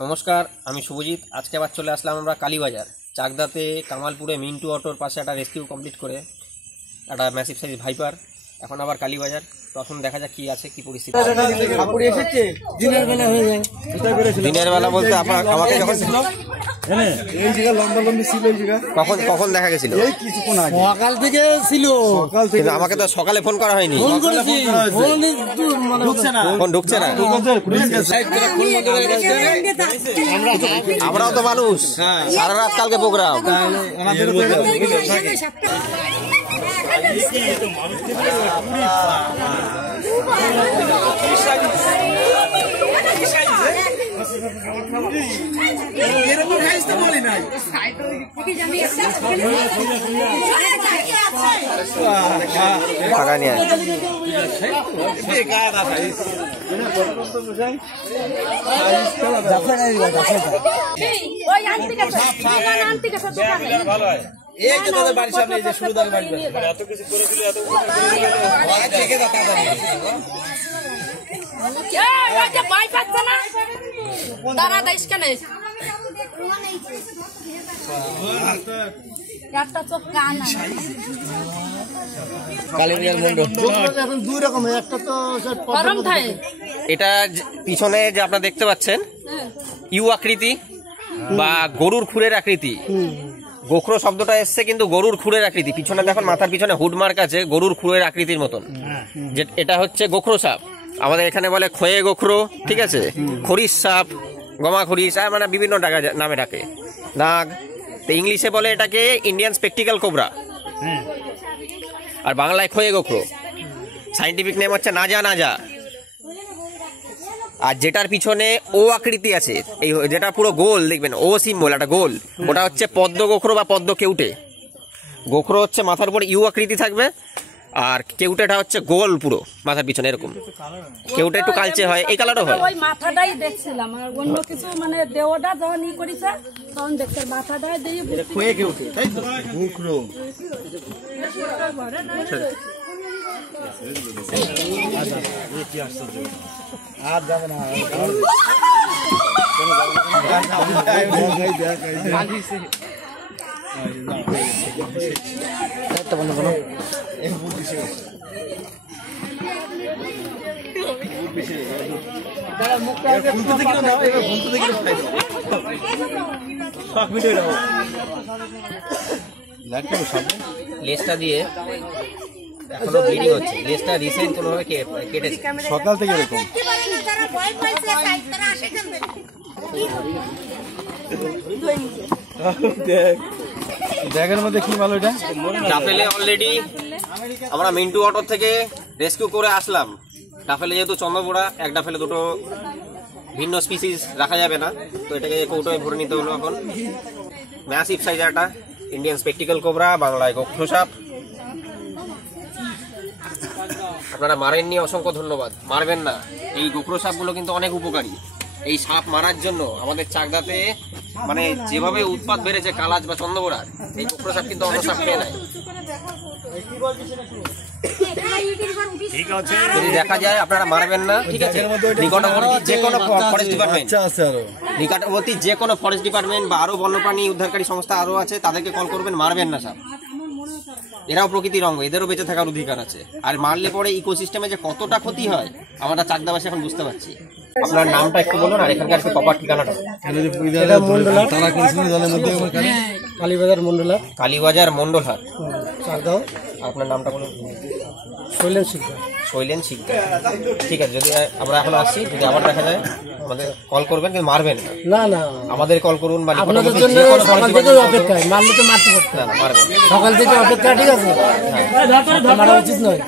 নমস্কার, আমি শুভজিৎ। আজকে আবার চলে আসলাম আমরা কালীবাজার চাকদাতে কামালপুরে মিন্টু অটোর পাশে একটা রেস্কিউ কমপ্লিট করে একটা ম্যাসিভ সাইজ ভাইপার। এখন আবার কালীবাজার, তখন দেখা যাক কি আছে, কি পরিস্থিতি। দিনের বেলা বলতে আমাকে যখন কখন দেখা গেছিল? সকাল থেকে ছিল, কিন্তু আমাকে তো সকালে ফোন করা হয়নি। ফোন ঢুকছে না। আমরাও তো মানুষ, সারা রাত কালকে প্রোগ্রাম। ফাঁকা নিয়ে বাড়ির সামনে যে সুরদার বাড়ি এত কিছু করে দিলে এত এটা পিছনে যে আপনারা দেখতে পাচ্ছেন ইউ আকৃতি বা গরুর খুরের আকৃতি। গোখরো শব্দটা এসছে কিন্তু গরুর খুরের আকৃতি। পিছনে দেখুন, মাথার পিছনে হুডমার্ক আছে গরুর খুরের আকৃতির মতন। যে এটা হচ্ছে গোখরো সাপ, আমাদের এখানে বলে খয়ে গোখরো, ঠিক আছে, খরিশ সাপ, গমা খরিশ, মানে বিভিন্ন নামে ডাকে। নাগ তো ইংলিশে বলে এটাকে ইন্ডিয়ান স্পেকটিক্যাল কোবরা, আর বাংলায় খয়ে গোখরো। সাইন্টিফিক নেম হচ্ছে নাজা নাজা। আর যেটার পিছনে ও আকৃতি আছে, এই যেটা পুরো গোল দেখবেন, ও সিম্বল একটা গোল, ওটা হচ্ছে পদ্ম গোখরো বা পদ্ম কেউটে। গোখরো হচ্ছে মাথার উপর ইউ আকৃতি থাকবে, আর কেউটেটা হচ্ছে গোল পুরো মাথার পিছনে এরকম। কেউটে একটু কালচে হয়, এই কালারও হয়। ওই মাথাটাই দেখছিলাম, আর অন্য কিছু মানে দেওটা যখন ই করেছে তখন দেখছে মাথাটাই দিয়ে খয়ে কেউটে, তাই তো গোখরো। আর যাবে না, লেজটা দিয়ে এখনো ব্লিডিং হচ্ছে, লেজটা রিসেন্ট কোনোভাবে কেটেছে সকাল থেকে এরকম। ব্যাগের মধ্যে কি মাল ওইটা? ডাফেলে অলরেডি আমরা মিন্টু অটো থেকে রেস্কিউ করে আসলাম। ডাফেলে যেহেতু চন্দ্রপোড়া, এক ডাফেলে দুটো ভিন্ন স্পিসিস রাখা যাবে না, তো এটাকে কৌটোয় ভরে নিতে হলো। এখন ম্যাসিভ সাইজের একটা ইন্ডিয়ান স্পেকটিক্যাল কোবরা, বাংলায় গোখরো সাপ। আপনারা মারেননি, অসংখ্য ধন্যবাদ। মারবেন না, এই গোখরো সাপগুলো কিন্তু অনেক উপকারী। এই সাপ মারার জন্য আমাদের চাকদাতে মানে যেভাবে উৎপাত বেড়েছে কালাজ বা চন্দ্রপোড়ার, এই গোখরো সাপ কিন্তু অন্য সাপ খেয়ে নেয়। যদি দেখা যায় আপনারা মারবেন না, ঠিক আছে? নিকটবর্তী যে কোনো ফরেস্ট ডিপার্টমেন্ট, নিকটবর্তী যে কোনো ফরেস্ট ডিপার্টমেন্ট বা আরো বন্যপ্রাণী উদ্ধারকারী সংস্থা আরো আছে, তাদেরকে কল করবেন। মারবেন না সাপ, এরাও প্রকৃতির অঙ্গ, এদেরও বেঁচে থাকার অধিকার আছে। আর মারলে পরে ইকোসিস্টেমে যে কতটা ক্ষতি হয় আমরা চাকদাবাসী এখন বুঝতে পারছি। আপনার নামটা একটু বলুন, আর এখানকার প্রপার ঠিকানাটা। কালীবাজার মন্ডলা, কালীবাজার মন্ডলহাট। আপনার নামটা বলুন। শৈলেন শিকদার। শৈলেন শিকদার, ঠিক আছে। যদি আমরা এখন আসছি, যদি আবার দেখা যায় আমাদের কল করবেন, কিন্তু মারবেন না। না, আমাদের কল করুন। আপনাদের জন্য সকাল থেকে অপেক্ষায়, মারলে তো মারতে পারতেন না। মারবেন, সকাল থেকে অপেক্ষা, ঠিক আছে? মারা উচিত নয়।